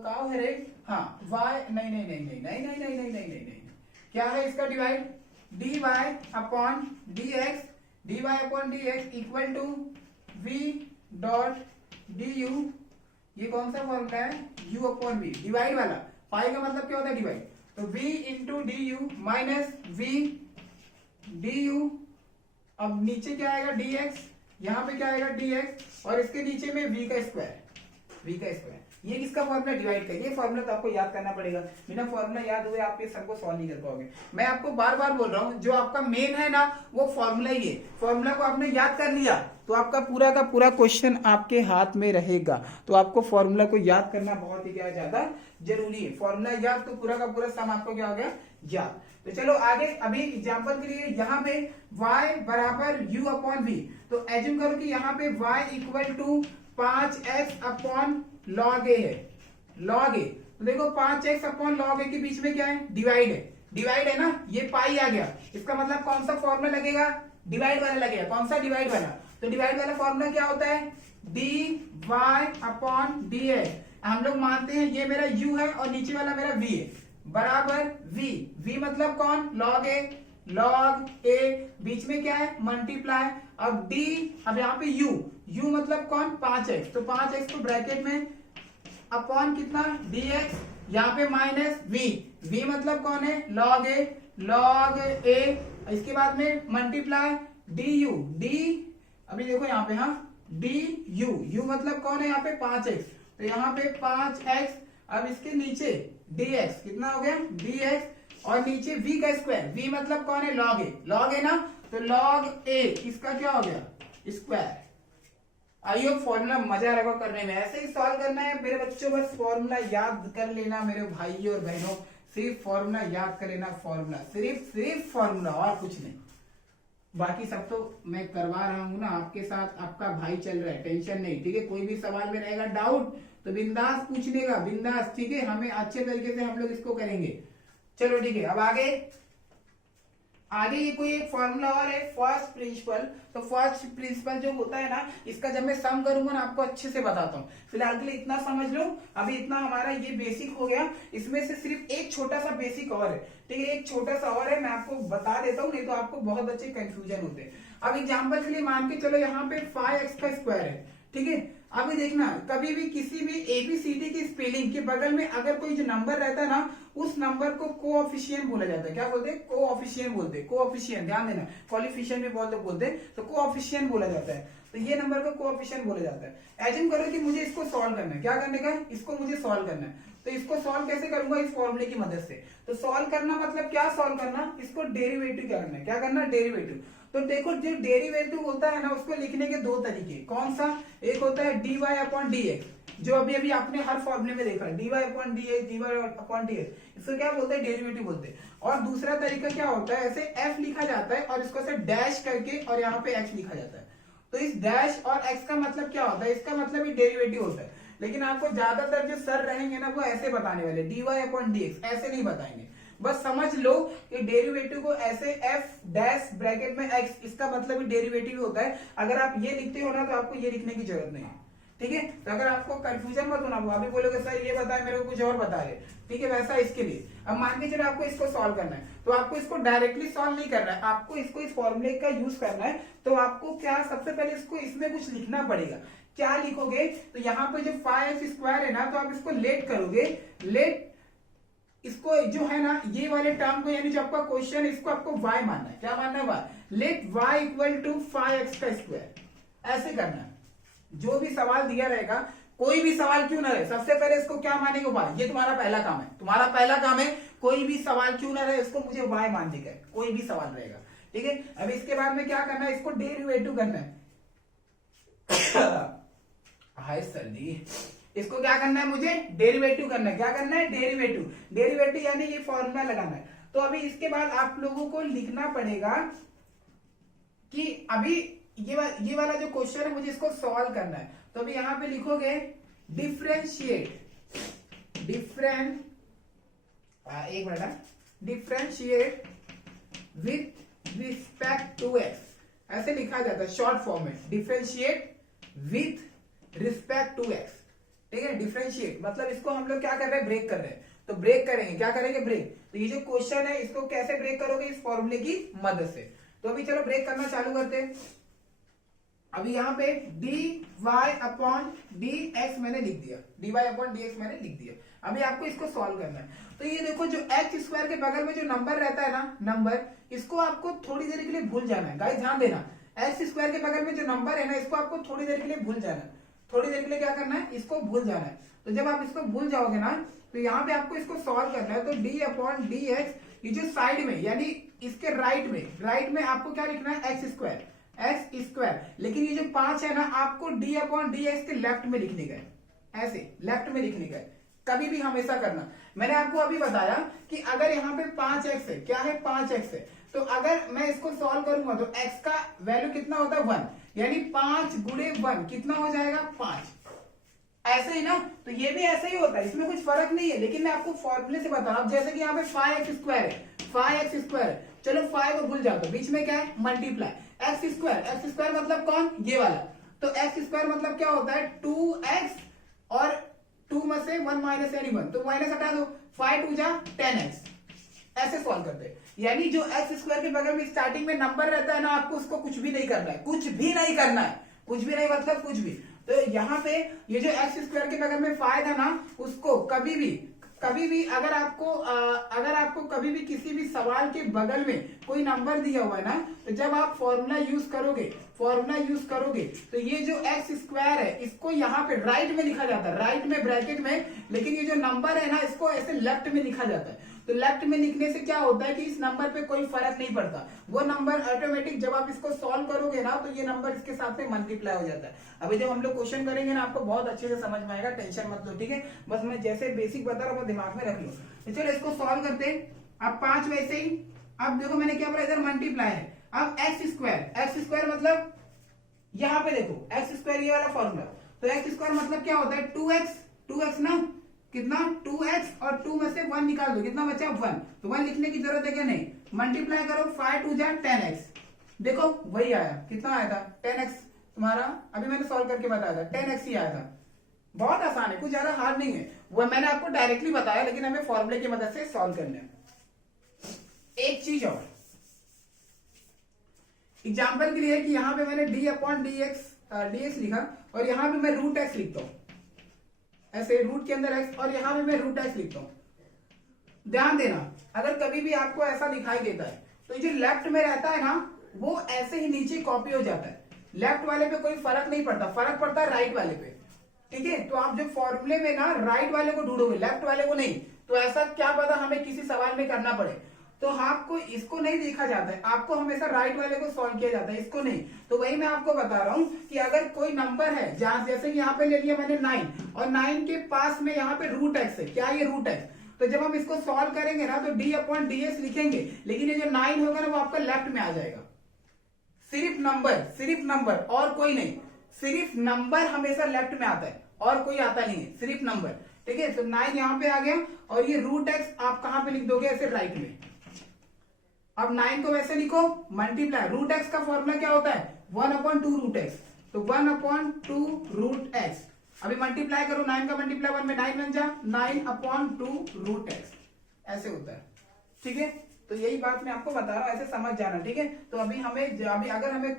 का है रे, हाँ y, नहीं, क्या है इसका divide, dy upon dx equal to v dot du, ये कौन सा फॉर्मूला है, u अपॉन v, डिवाइड वाला, पाई का मतलब क्या होता है डिवाइड, तो v into D you minus v du, अब नीचे क्या आएगा dx, यहाँ पे क्या आएगा dx, और इसके नीचे में v का स्क्वायर। ये किसका फॉर्मूला, डिवाइड का। ये फॉर्मूला तो आपको याद करना पड़ेगा, बिना फॉर्मूला याद हुए आप ये सब को सॉल्व नहीं कर पाओगे। मैं आपको बार बार बोल रहा हूँ, जो आपका मेन है ना वो फॉर्मूला ही है, फॉर्मूला को आपने याद कर लिया तो आपका पूरा का पूरा क्वेश्चन आपके हाथ में रहेगा। तो आपको फॉर्मूला को याद करना बहुत ही क्या ज्यादा जरूरी है, फॉर्मूला याद तो पूरा का पूरा सम आपको क्या हो गया याद। तो चलो आगे, अभी एग्जांपल के लिए यहाँ पे y बराबर u अपॉन v, तो एज्यूम करो कि यहाँ पे y equal to 5x upon log a है, log a, तो देखो 5x अपॉन log a के बीच में क्या है, डिवाइड है ना, ये पाई आ गया, इसका मतलब कौन सा फॉर्मूला लगेगा, डिवाइड वाला लगेगा। कौन सा, डिवाइड वाला। तो डिवाइड वाला फॉर्मूला क्या होता है, dy अपॉन dx, हम लोग मानते हैं ये मेरा u है और नीचे वाला मेरा v है, बराबर v मतलब कौन, log a, बीच में क्या है मल्टीप्लाई, अब d, अब यहाँ पे u मतलब कौन, 5x, तो 5x को ब्रैकेट में अपॉन कितना dx, यहाँ पे माइनस v मतलब कौन है, log a, इसके बाद में मल्टीप्लाई du, अभी देखो यहाँ पे, हाँ du मतलब कौन है यहाँ पे 5x, तो यहाँ पे 5x, अब इसके नीचे dx कितना हो गया dx, और नीचे v का स्क्वायर, v मतलब कौन है, log a ना, तो log a इसका क्या हो गया स्क्वायर। आइयो फॉर्मूला मजा आएगा करने में, ऐसे ही सॉल्व करना है मेरे बच्चों, बस फॉर्मूला याद कर लेना मेरे भाइयों और बहनों, सिर्फ फॉर्मूला याद कर लेना, फॉर्मूला, सिर्फ फॉर्मूला और कुछ नहीं। बाकी सब तो मैं करवा रहा हूँ ना आपके साथ, आपका भाई चल रहा है, टेंशन नहीं, ठीक है। कोई भी सवाल में रहेगा डाउट तो बिंदास पूछने का, बिंदास, ठीक है। हमें अच्छे तरीके से हम लोग इसको करेंगे। चलो ठीक है, अब आगे ये कोई एक फॉर्मूला और है, फर्स्ट प्रिंसिपल। तो फर्स्ट प्रिंसिपल जो होता है ना, इसका जब मैं सम करूंगा ना आपको अच्छे से बताता हूँ। फिलहाल के लिए इतना समझ लो, अभी इतना हमारा ये बेसिक हो गया। इसमें से सिर्फ एक छोटा सा बेसिक और है, ठीक है, एक छोटा सा और है, मैं आपको बता देता हूँ, नहीं तो आपको बहुत अच्छे कंफ्यूजन होते हैं। अब एग्जाम्पल के लिए मान के चलो यहाँ पे 5x का स्क्वायर है, ठीक है। अभी देखना, कभी भी किसी भी एबीसीडी की स्पेलिंग के बगल में अगर कोई जो नंबर रहता है ना, उस नंबर को कोऑफिशिएंट बोला जाता है। क्या बोलते हैं? कोऑफिशिएंट बोलते हैं, कोऑफिशिएंट, ध्यान देना, क्वालिफिशिएंट भी बोलते हैं, तो कोऑफिशिएंट बोला जाता है। तो ये नंबर को कोऑफिशिएंट बोला जाता है। एज्यूम करो कि मुझे इसको सॉल्व करना है, क्या करने का, इसको मुझे सॉल्व करना है। तो इसको सॉल्व कैसे करूंगा? इस फॉर्मूले की मदद से। तो सॉल्व करना मतलब क्या, सॉल्व करना, इसको डेरिवेटिव करना है। क्या करना? डेरिवेटिव। तो देखो, जो डेरिवेटिव होता है ना, उसको लिखने के दो तरीके, कौन सा? एक होता है dy अपॉन dx, जो अभी अभी आपने हर फॉर्मूले में देखा, dy upon dx, dy upon dx, इसको क्या बोलते हैं? डेरिवेटिव बोलते हैं। और दूसरा तरीका क्या होता है, ऐसे f लिखा जाता है और इसको ऐसे डैश करके और यहाँ पे x लिखा जाता है। तो इस डैश और x का मतलब क्या होता है? इसका मतलब ही डेरिवेटिव होता है। लेकिन आपको ज्यादातर जो सर रहेंगे ना, वो ऐसे बताने वाले, dy अपॉन dx, ऐसे नहीं बताएंगे। बस समझ लो कि डेरिवेटिव को ऐसे f डैश ब्रैकेट में x, इसका मतलब ही डेरिवेटिव होता है। अगर आप ये लिखते हो ना, तो आपको ये लिखने की जरूरत नहीं है, ठीक है। तो अगर आपको कंफ्यूजन मत होना, अभी बोलोगे सर ये बताए, मेरे को कुछ और बता रहे, ठीक है, वैसा इसके लिए। अब मान के चलो आपको इसको सॉल्व करना है, तो आपको इसको डायरेक्टली सॉल्व नहीं करना है, आपको इसको इस फॉर्मूले का यूज करना है। तो आपको क्या, सबसे पहले इसको इसमें कुछ लिखना पड़ेगा। क्या लिखोगे? तो यहाँ पे जो 5x स्क्वायर है ना, तो आप इसको लेट करोगे, लेट इसको जो है ना, ये वाले टर्म को, यानी जो आपका क्वेश्चन है, इसको आपको y मानना है। क्या मानना है? y। Let y equal to 5x का स्क्वायर, ऐसे करना है। जो भी सवाल दिया रहेगा, कोई भी सवाल क्यों ना रहे, सबसे पहले इसको क्या मानेंगे? y। ये तुम्हारा पहला काम है, तुम्हारा पहला काम है, कोई भी सवाल क्यों ना रहे, इसको मुझे y मान देगा, कोई भी सवाल रहेगा, ठीक है। अब इसके बाद में क्या करना है? इसको डेरिवेटिव करना है। हाय सर्दी, इसको क्या करना है? मुझे डेरिवेटिव करना है। क्या करना है? डेरिवेटिव। डेरिवेटिव यानी ये फॉर्मूला लगाना है। तो अभी इसके बाद आप लोगों को लिखना पड़ेगा कि अभी ये वाला जो क्वेश्चन है, मुझे इसको सॉल्व करना है। तो अभी यहां पे लिखोगे differentiate with respect to x, ऐसे लिखा जाता है शॉर्ट फॉर्म में, differentiate with respect to x, ठीक है। डिफरेंशिएट मतलब इसको हम लोग क्या कर रहे हैं? ब्रेक कर रहे हैं। तो ब्रेक करेंगे, क्या करेंगे? ब्रेक। तो ये जो क्वेश्चन है, इसको कैसे ब्रेक करोगे? इस फॉर्मूले की मदद से। तो अभी चलो ब्रेक करना चालू करते हैं। अभी यहाँ पे dy अपॉन dx मैंने लिख दिया, dy अपॉन dx मैंने लिख दिया। अभी आपको इसको सॉल्व करना है। तो ये देखो, जो x स्क्वायर के बगल में जो नंबर रहता है ना, नंबर, इसको आपको थोड़ी देर के लिए भूल जाना है। गाइस ध्यान देना, x स्क्वायर के बगल में जो नंबर है ना, इसको आपको थोड़ी देर के लिए भूल जाना है। थोड़ी देर के लिए क्या करना है? इसको भूल जाना है। तो जब आप इसको भूल जाओगे ना, तो यहाँ पे आपको इसको सॉल्व करना है। तो d अपॉन डी एक्स, ये जो साइड में, यानी इसके राइट में आपको क्या लिखना है? X square. लेकिन ये जो 5 है ना, आपको d अपॉन डी एक्स के लेफ्ट में लिखने का है, ऐसे लेफ्ट में लिखने का है। कभी भी हमेशा करना। मैंने आपको अभी बताया कि अगर यहाँ पे 5x है, क्या है? 5x है। तो अगर मैं इसको सॉल्व करूंगा, तो x का वैल्यू कितना होता है? 1, यानी 5 गुणे 1 कितना हो जाएगा? 5। ऐसे ही ना, तो ये भी ऐसे ही होता है, इसमें कुछ फर्क नहीं है। लेकिन मैं आपको फॉर्मूले से बता रहा हूं। जैसे कि यहाँ पे 5x स्क्वायर है, 5x स्क्वायर, चलो 5 को भूल जाओ, तो बीच में क्या है? मल्टीप्लाई x स्क्वायर मतलब कौन? ये वाला। तो x स्क्वायर मतलब क्या होता है? 2x, और 2 में से 1 माइनस यानी 1, तो माइनस हटा दो, 5 2 जा 10x। ऐसे सॉल्व करते हैं। यानी जो x स्क्वायर के बगल में स्टार्टिंग में नंबर रहता है ना, आपको उसको कुछ भी नहीं करना है, कुछ भी नहीं करना है, कुछ भी नहीं मतलब कुछ भी। तो यहाँ पे ये जो x स्क्वायर के बगल में 5 है ना, उसको कभी भी अगर आपको कभी भी किसी भी सवाल के बगल में कोई नंबर दिया हुआ है ना, तो जब आप फॉर्मूला यूज करोगे तो ये जो x स्क्वायर है, इसको यहाँ पे राइट में लिखा जाता है, राइट में ब्रैकेट में। लेकिन ये जो नंबर है ना, इसको ऐसे लेफ्ट में लिखा जाता है। तो लेफ्ट में लिखने से क्या होता है कि इस नंबर पे कोई फर्क नहीं पड़ता, वो नंबर ऑटोमेटिक जब आप इसको सॉल्व करोगे ना तो ये नंबर इसके साथ में मल्टीप्लाई हो जाता है। अभी जब हम लोग क्वेश्चन करेंगे ना आपको बहुत अच्छे से समझ में आएगा, टेंशन मत लो, ठीक है। बस मैं जैसे बेसिक बता रहा हूँ वो दिमाग में रख लो। तो चलो इसको सॉल्व करते हैं। अब 5 वैसे ही, अब देखो मैंने क्या बोला, इधर मल्टीप्लाई है। अब एक्स स्क्वायर मतलब यहां पे देखो एक्स स्क्वायर ये वाला फॉर्मूला, तो एक्स स्क्वायर मतलब क्या होता है 2x ना, कितना 2x और 2 में से 1 निकाल दो, कितना बचा 1, तो 1 लिखने की जरूरत है क्या, नहीं, मल्टीप्लाई करो 5 2 जा 10x, देखो वही आया, कितना आया था 10x तुम्हारा, अभी मैंने सॉल्व करके बताया था 10x ही आया था। बहुत आसान है, कुछ ज्यादा हार्ड नहीं है, वो मैंने आपको डायरेक्टली बताया, लेकिन हमें फॉर्मूले की मदद से सॉल्व करना है। एक चीज और एग्जाम्पल के लिए कि यहां पे मैंने dx लिखा और यहां पे मैं रूट एक्स लिखता हूं, ऐसे रूट के अंदर x और यहां पे मैं रूट एक्स लिखता हूं। ध्यान देना, अगर कभी भी आपको ऐसा दिखाई देता है तो जो लेफ्ट में रहता है ना वो ऐसे ही नीचे कॉपी हो जाता है, लेफ्ट वाले पे कोई फर्क नहीं पड़ता, फर्क पड़ता है राइट वाले पे, ठीक है। तो आप जो फॉर्मूले में ना राइट वाले को ढूंढोगे, लेफ्ट वाले को नहीं, तो ऐसा क्या पता हमें किसी सवाल में करना पड़े, तो आपको इसको नहीं देखा जाता है, आपको हमेशा राइट वाले को सॉल्व किया जाता है, इसको नहीं। तो वही मैं आपको बता रहा हूं कि अगर कोई नंबर है जहां, जैसे यहाँ पे ले लिया मैंने 9 और 9 के पास में यहाँ पे रूट एक्स है, क्या ये रूट एक्स, तो जब हम इसको सॉल्व करेंगे ना तो d/ds लिखेंगे, लेकिन ये जो 9 होगा ना वो आपका लेफ्ट में आ जाएगा। सिर्फ नंबर और कोई नहीं, सिर्फ नंबर हमेशा लेफ्ट में आता है और कोई आता नहीं है, सिर्फ नंबर, ठीक है। तो 9 यहाँ पे आ गया और ये रूट एक्स आप कहां पे लिख दोगे, ऐसे राइट में। अब 9 को वैसे लिखो मल्टीप्लाई, रूट एक्स का फॉर्मूला क्या होता है 1/2 रूट एक्स, तो 1/2 रूट एक्स, अभी मल्टीप्लाई करो 9 का मल्टीप्लाई 1 में 9 बन जा 9/2 रूट एक्स, ऐसे होता है, ठीक है। तो यही बात मैं आपको बता रहा हूं, ऐसे समझ जाना, ठीक है। तो अभी अगर हमें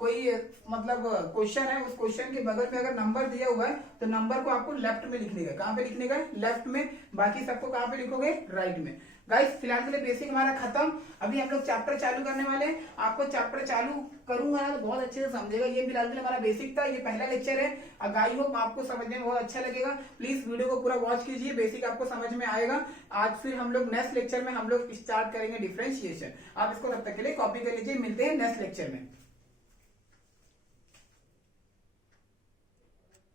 कोई मतलब क्वेश्चन है, उस क्वेश्चन के बगल में अगर नंबर दिया हुआ है तो नंबर को आपको लेफ्ट में लिखने का, कहां पे लिखने का, लेफ्ट में, बाकी सबको कहां पे लिखोगे, राइट में। गाइस फिलहाल के लिए बेसिक हमारा खत्म, अभी हम लोग चैप्टर चालू करने वाले हैं, आपको चैप्टर चालू करूंगा ना तो बहुत अच्छे से समझेगा। ये फिलहाल के लिए हमारा बेसिक था, ये पहला लेक्चर है, आई होप आपको समझने में बहुत अच्छा लगेगा। प्लीज वीडियो को पूरा वॉच कीजिए, बेसिक आपको समझ में आएगा। आज फिर हम लोग नेक्स्ट लेक्चर में हम लोग स्टार्ट करेंगे डिफरेंशिएशन, आप इसको तब तक के लिए कॉपी कर लीजिए, मिलते हैं नेक्स्ट लेक्चर में।